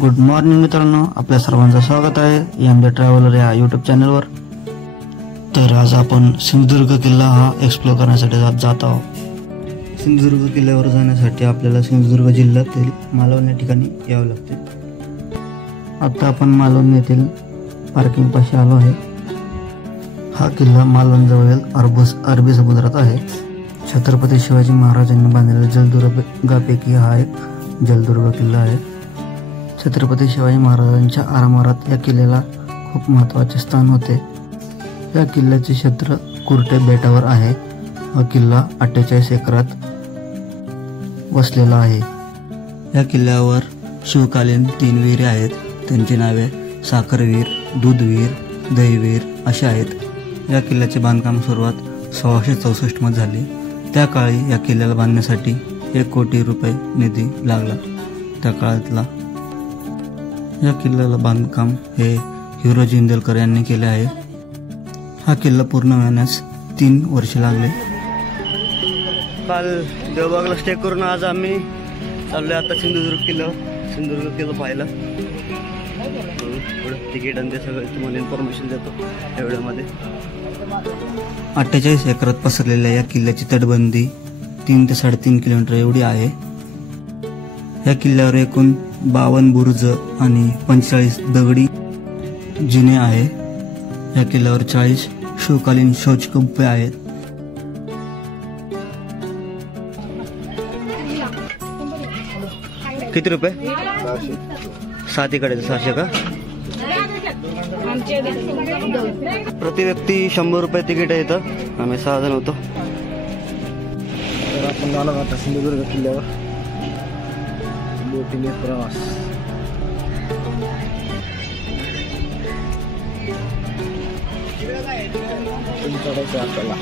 Good morning मित्रांनो, आपल्या सर्वांचं स्वागत आहे एम ट्रॅव्हलर या यूट्यूब चॅनलवर। तर आज आपण सिंधुदुर्ग किल्ला हा एक्सप्लोर करण्यासाठी जात आहोत। सिंधुदुर्ग किल्ल्यावर जाण्यासाठी आपल्याला सिंधुदुर्ग जिल्ह्यातील मालवण या ठिकाणी यावे लागते। आता आपण मालवण येथील पार्किंग पाशी आलो आहे। हा किल्ला मालवण जवळील अरबी समुद्रात आहे। छत्रपती शिवाजी महाराजांनी बांधलेल्या जलदुर्गापैकी हा एक जलदुर्ग किल्ला आहे। छत्रपती शिवाजी महाराजांच्या आरमारात या किल्ल्याला खूप महत्त्वाचे स्थान होते। या किल्ल्याचे क्षेत्र कुर्टे बेटावर आहे। हा किल्ला 48 एकरात वसलेला आहे। या किल्ल्यावर शिवकालीन 3 विहिरी आहेत। त्यांची नावे साखरविहीर, दूधविहीर, दहीविहीर अशी आहेत। या किल्ल्याचे बांधकाम सुरुवात 1664 मध्ये झाले। त्या काळी या किल्ल्याला बांधण्यासाठी 1 कोटी रुपये निधी लागला। त्या काळातला या किल्ल्याला बांधकाम हे हिरोजी इंदलकर यांनी केले आहे। हा किल्ला पूर्ण होण्यास 3 वर्षे लागले। काल देवबागला स्टे करून आज आम्ही चाललोय आता सिंधुदुर्ग किल्ला पाहायला। तिकीट आणि ते सगळं तुम्हाला इन्फॉर्मेशन देतो या व्हिडिओमध्ये। 48 एकरात पसरलेल्या या किल्ल्याची तटबंदी 3 ते 3.5 किलोमीटर एवढी आहे। या किल्ल्यावर एकूण 52 बुरुज आणि 45 दगडी जिने आहे। या किल्ल्यावर 40 शिवकालीन शौचकूपे आहेत। किती रुपये? 7 इकडे 600 का? प्रति व्यक्ती 100 रुपये तिकीट आहे। इथं आम्ही 6 जण होतो। तर आपण आलो आता सिंधुदुर्ग किल्ल्यावर बोटीने प्रवास। चढायचं आपल्याला,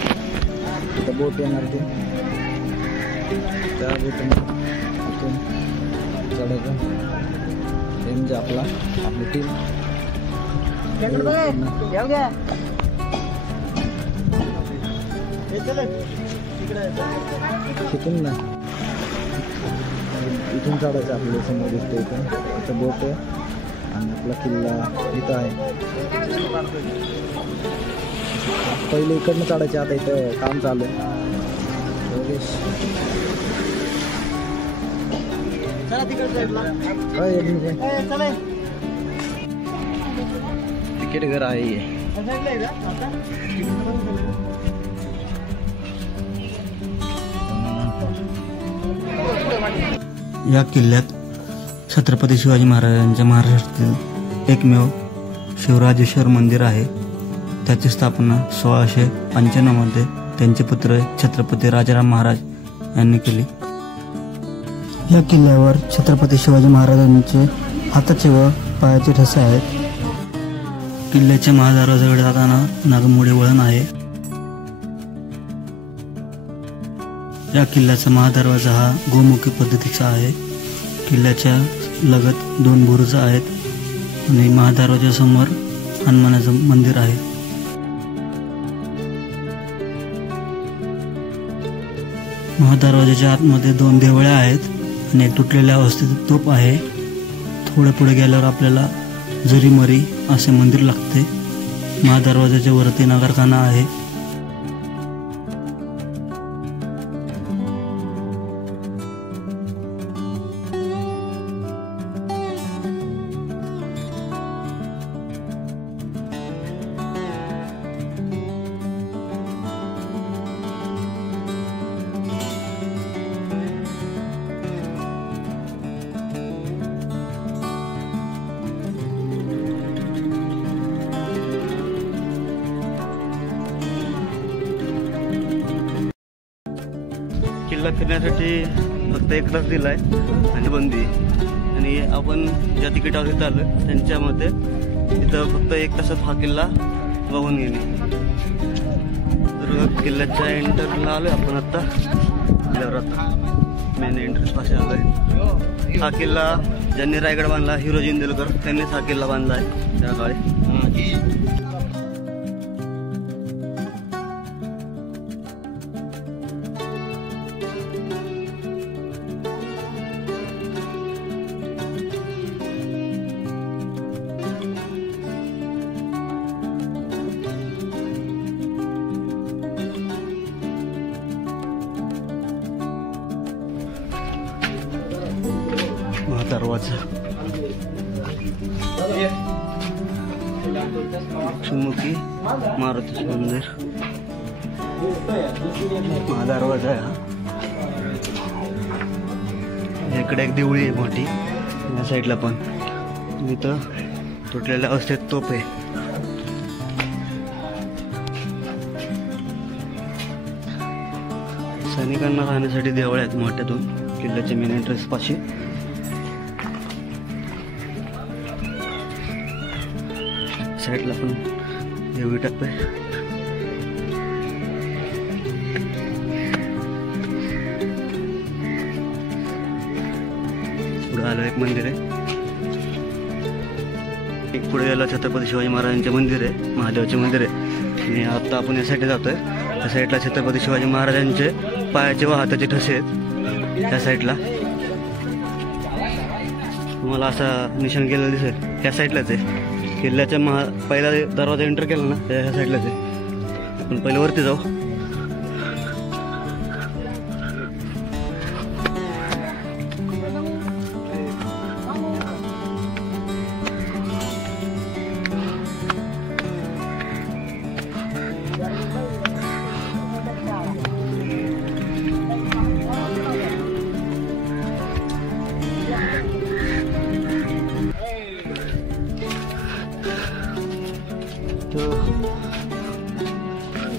तिथं बोट येणार ते त्या बोटीने इथून चढायचं। म्हणजे आपली टीम तिथून ना इथून चढायचं। आपल्याला समोर दिसतं इथं बोट आहे आणि आपला किल्ला इथं आहे। पहिले इकडनं चढायचे, आता इथं काम चालू आहे। तिकीट घर आहे। या किल्ल्यात छत्रपती शिवाजी महाराजांच्या महाराष्ट्रातील एकमेव शिवराजेश्वर मंदिर आहे। त्याची स्थापना 1695 मध्ये त्यांचे पुत्र छत्रपती राजाराम महाराज यांनी केली। या किल्ल्यावर छत्रपती शिवाजी महाराजांचे हाताचे व पायाचे ठसे आहेत। किल्ल्याच्या महादरवाजाकडे जाताना नागमोडी वळण आहे। या किल्ल्याचा महादरवाजा हा गोमुखी पद्धतीचा आहे। किल्ल्याच्या लगत 2 बुरुज आहेत आणि महादरवाजासमोर हनुमानाचं मंदिर आहे। महादरवाजाच्या आतमध्ये 2 देवळ्या आहेत आणि एक तुटलेल्या अवस्थेत तोफ आहे। थोडे पुढे गेल्यावर आपल्याला जरीमरी असे मंदिर लागते। महादरवाजाच्या वरती नगरखाना आहे। किल्ला फिरण्यासाठी फक्त 1 तास दिलाय आणि बंदी। आणि आपण ज्या तिकिटावर इथं आलो त्यांच्या मते इथं फक्त 1 तासात हा किल्ला बघून गेली। दुर्ग किल्ल्याच्या एंटरला आलोय आपण आता। किल्ल्यावर आता मेन एंट्रन्स पाशी आलोय। हा किल्ला ज्यांनी रायगड बांधला, हिरोजी इंदलकर, त्यांनीच हा किल्ला बांधला आहे त्या काळी। दरवाजा, दक्षिणमुखी मारुतीचे मंदिर, हा दरवाजा आहे हा. इकडे एक देवळी आहे मोठी, या साईडला पण. इथं तुटलेल्या अवस्थेत तोफ आहे. सैनिकांना राहण्यासाठी देवळ आहेत मोठ्या दोन किल्ल्याच्या मेन एंट्रन्स पाशी. साईडला पण देवळी टप्पे. पुढे आलं एक मंदिर आहे. एक पुढे गेलं छत्रपती शिवाजी महाराजांचे मंदिर आहे, महादेवाचे मंदिर आहे. आणि आता आपण या साईडला जातोय. त्या साईडला छत्रपती शिवाजी महाराजांचे पायाचे व हाताचे ठसे आहेत. त्या साईडला तुम्हाला असा निशाण केलेलं दिसेल. त्या साईडलाच आहे किल्ल्याच्या पहिला दरवाजा एंटर केला ना, त्या ह्या साईडलाच आहे. आपण पहिले वरती जाऊ.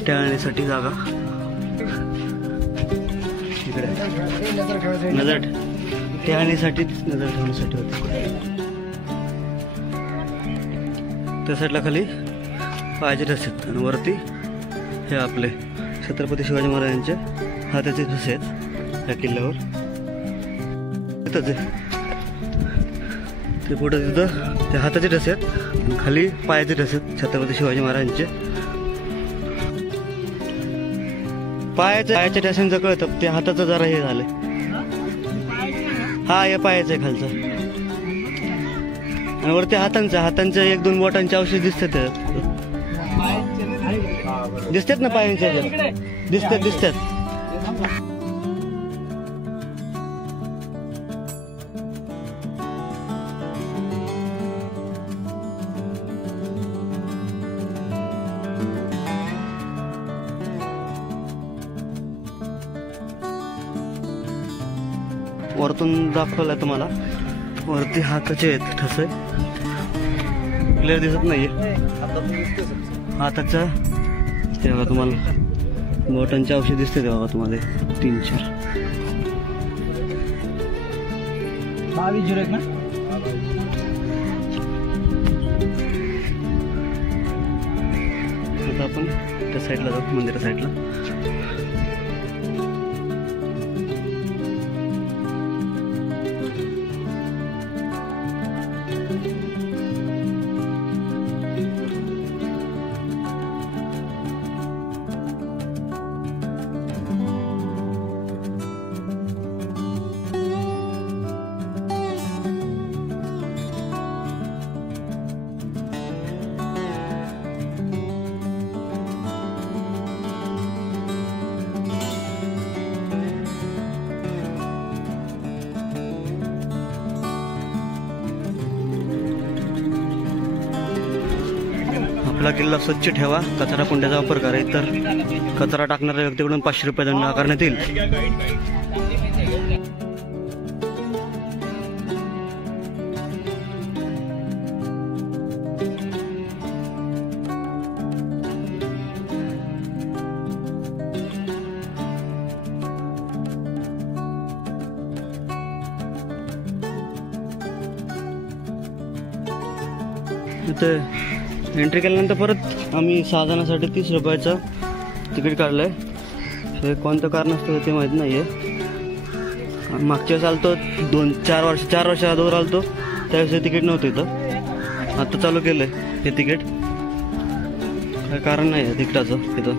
टहलण्यासाठी जागा इकडे, नजर टहलण्यासाठी, नजर ठेवण्यासाठी होते. त्या साईडला खाली पायाचे ठसे आहेत आणि वरती हे आपले छत्रपती शिवाजी महाराजांचे हाताचे ठसे आहेत. या किल्ल्यावर तिथंच आहे ते. पुढे तिथं ते हाताचे ठसे आहेत, खाली पायाचे ठसे आहेत छत्रपती शिवाजी महाराजांचे. पायाच्या ठशांचं कळतं, ते हाताचं जरा हे झालंय. हा या पायाचं आहे खालचं. आणि वरती हातांचं एक दोन बोटांचे अवशेष दिसतात ना पायांच्या दिसतात. वरतून दाखवलंय तुम्हाला. वरती हाताचे आहेत ठसे, क्लिअर दिसत नाहीये. हाताचं ते बघा, तुम्हाला बोटांचे औषध दिसते ते बघा तुम्हाला 3-4. 22 ना. आता आपण त्या साईडला जाऊ, मंदिरा साईडला. आपला किल्ला स्वच्छ ठेवा, कचरा कुंड्याचा वापर करा. तर कचरा टाकणाऱ्या व्यक्तीकडून 500 रुपये दंड आकारण्यात येईल. इथे एंट्री केल्यानंतर परत आम्ही 6 जणांसाठी 30 रुपयाचं तिकीट काढलंय. हे कोणतं कारण असतं ते माहीत नाही आहे. मागच्या वेळेस आलतो 4 वर्ष अगोदर आलतो, त्यावेळेस तिकीट नव्हतं इथं. आता चालू केलंय हे तिकीट. काय कारण नाही आहे तिकिटाचं इथं.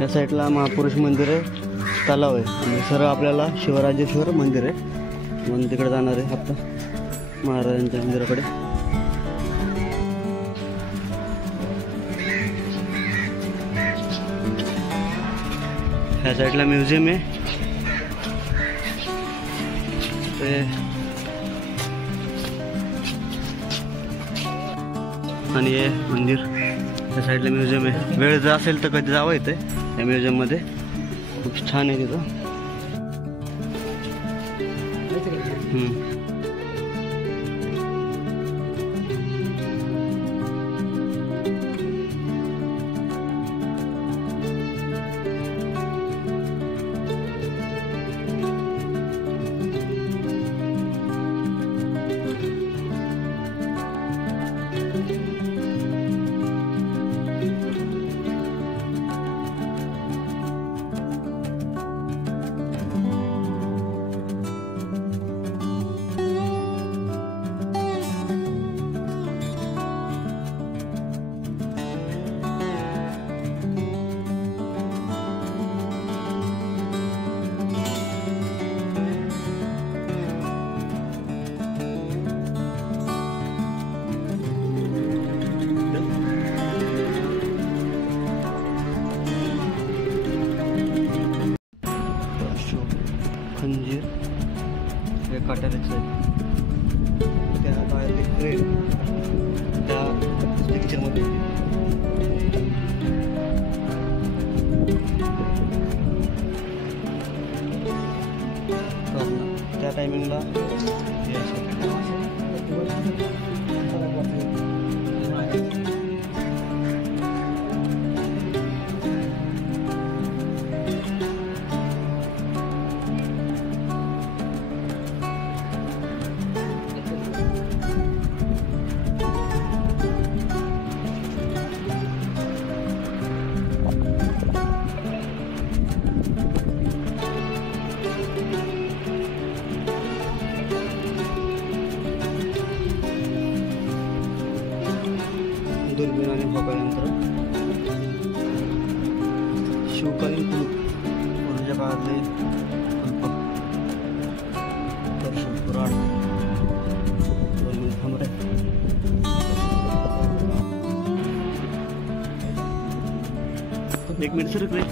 या साईडला महापुरुष मंदिर आहे, तलाव आहे. आणि सरळ आपल्याला शिवराजेश्वर मंदिर आहे, म्हणून तिकडे जाणार आहे आता महाराजांच्या मंदिराकडे. ह्या साईडला म्युझियम आहे ते, आणि हे मंदिर त्या साईडला म्युझियम आहे. वेळ जर असेल तर कधी जावं इथे या म्युझियममध्ये, खूप छान आहे तिथं. खंजीर हे काट्याचं आहे, त्या बाहेर क्रेन त्या पिक्चरमध्ये त्या टायमिंगला दुर्बीण आणि भोकायंत्र, शिवकालीन कुलूप, पूर्वीच्या काळातले दर्शन पुराण, थांबरे, एक मिनिट सर इकडे.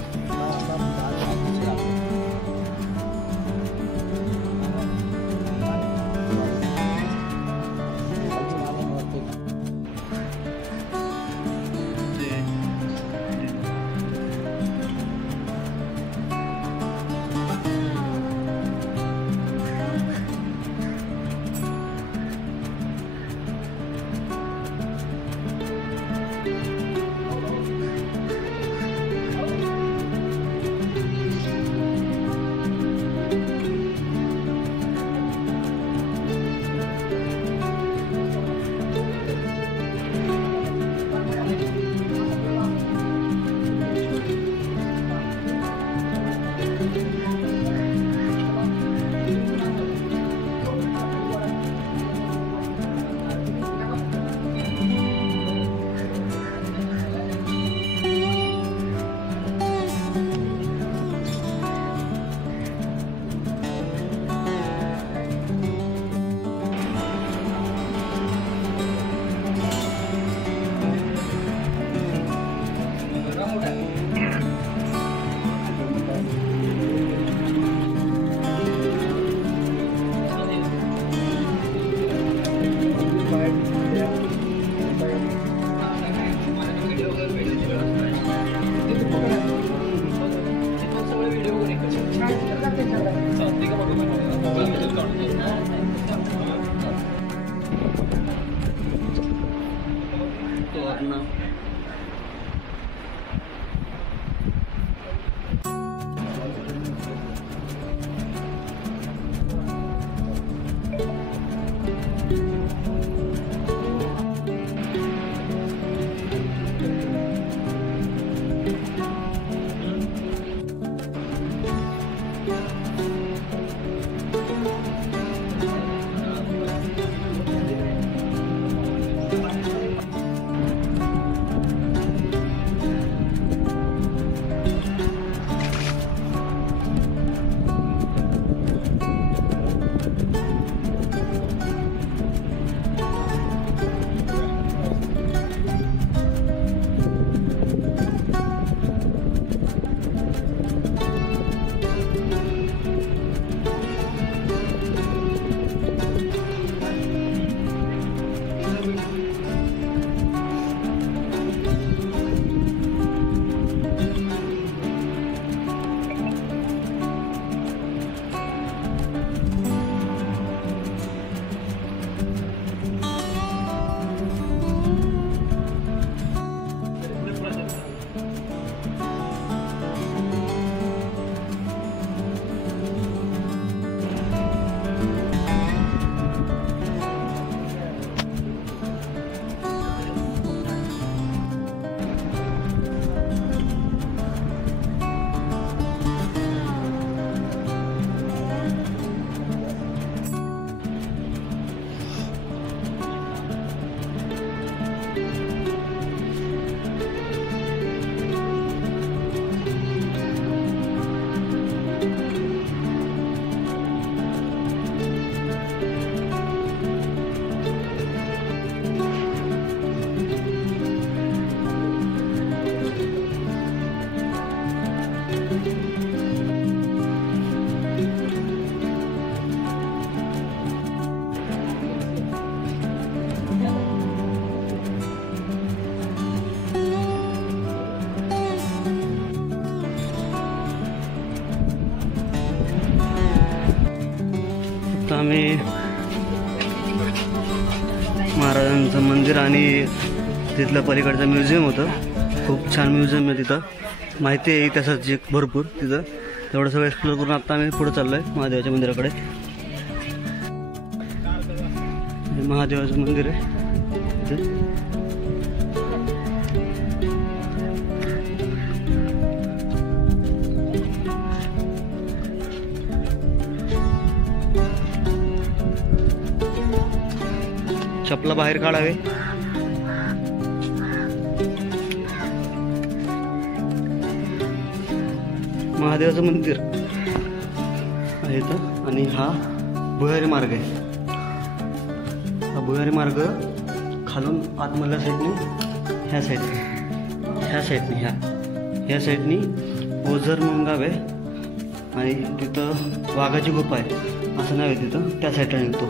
आम्ही महाराजांचं मंदिर आणि तिथलं पलीकडचं म्युझियम होतं. खूप छान म्युझियम आहे तिथं, माहिती आहे इतिहासाची भरपूर तिथं. तेवढं सगळं एक्सप्लोर करून आता आम्ही पुढे चाललो आहे महादेवाच्या मंदिराकडे. हे महादेवाचं मंदिर आहे तिथे. चपला बाहेर काढावे. महादेवाचं मंदिर आहे इथं आणि हा भुयारी मार्ग आहे. हा भुयारी मार्ग खालून आतमधल्या साईडनी ह्या साईडनी ह्या साईडनी ओझर म्हणून गाव आहे आणि तिथं वाघाची गुफा आहे असं नाव आहे तिथं. त्या साईडला निघतो.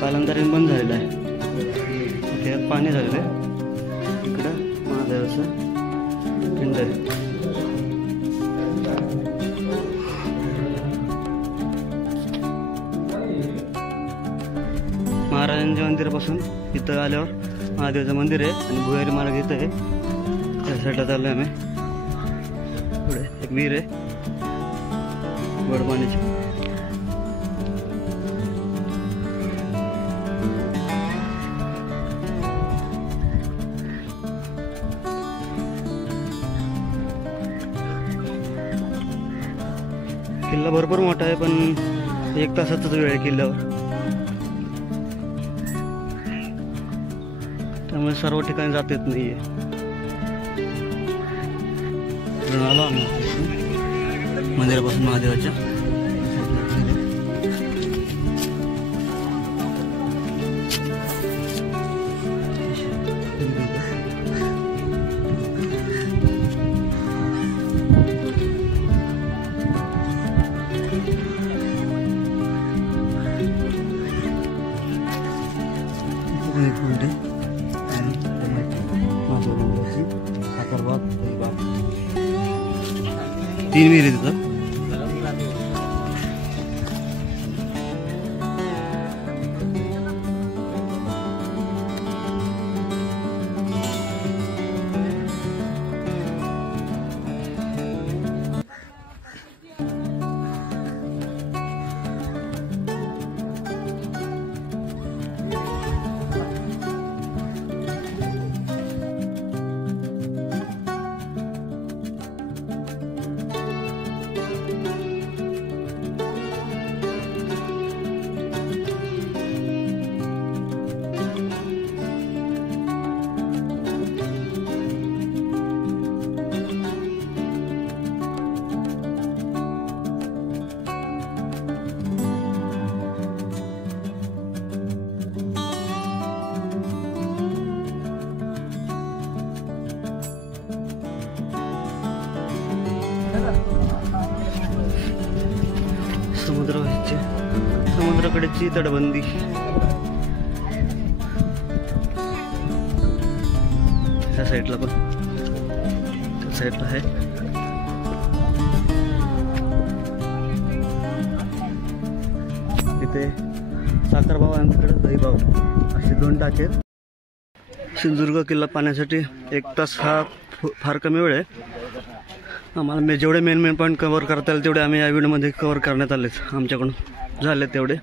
कालांतराने बंद झालेलं आहे. त्यात पाणी झालेलं आहे. इकडं महादेवाचं पिंड आहे. महाराजांच्या मंदिरापासून इथं आल्यावर महादेवाचं मंदिर आहे आणि भुयारी मार्ग इथं आहे. त्या साईडला चाललो आहे आम्ही. पुढे एक विहीर आहे गोड पाण्याची. किल्ला भरपूर मोठा आहे पण 1 तासाचाच वेळ आहे किल्ल्यावर. त्यामुळे सर्व ठिकाणी जात येत नाहीये. आलो आम्ही मंदिरापासून महादेवाच्या. तीन विहिरी तिथं. समुद्राकडेची तटबंदी. त्या साईडला पण त्या साईडला आहे. इथे साखरबाव आणि तिकडे दहीबाव असे 2 टाके आहेत. सिंधुदुर्ग किल्ला पाहण्यासाठी 1 तास हा फार कमी वेळ आहे. आम्हाला जेवढे मेन पॉईंट कव्हर करता येईल तेवढे आम्ही या व्हिडिओमध्ये कव्हर करण्यात आलेच. आमच्याकडून झाले तेवढे.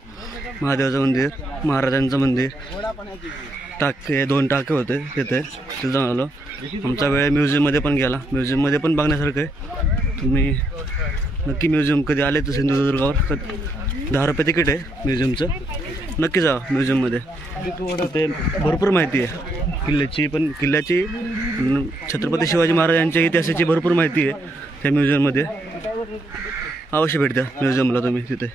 महादेवाचं मंदिर, महाराजांचं मंदिर, टाके 2 टाके होते तिथे जाऊन आलो. आमचा वेळ म्युझियममध्ये पण गेला. म्युझियममध्ये पण बघण्यासारखं आहे. तुम्ही नक्की म्युझियम कधी आले तर सिंधुदुर्गावर 10 रुपये तिकीट आहे म्युझियमचं. नक्की जा म्युझियममध्ये. तिथे भरपूर माहिती आहे किल्ल्याची छत्रपती शिवाजी महाराजांच्या इतिहासाची भरपूर माहिती आहे त्या म्युझियममध्ये. अवश्य भेट द्या म्युझियमला तुम्ही तिथे.